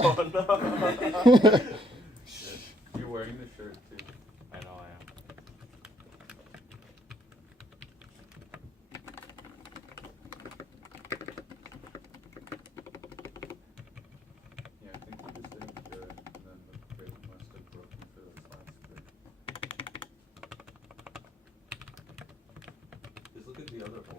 Oh no. Shit. You're wearing the shirt too. I know I am. Yeah, I think we just didn't cure it, and then the crate must have broken for this last bit. Just look at the other hole.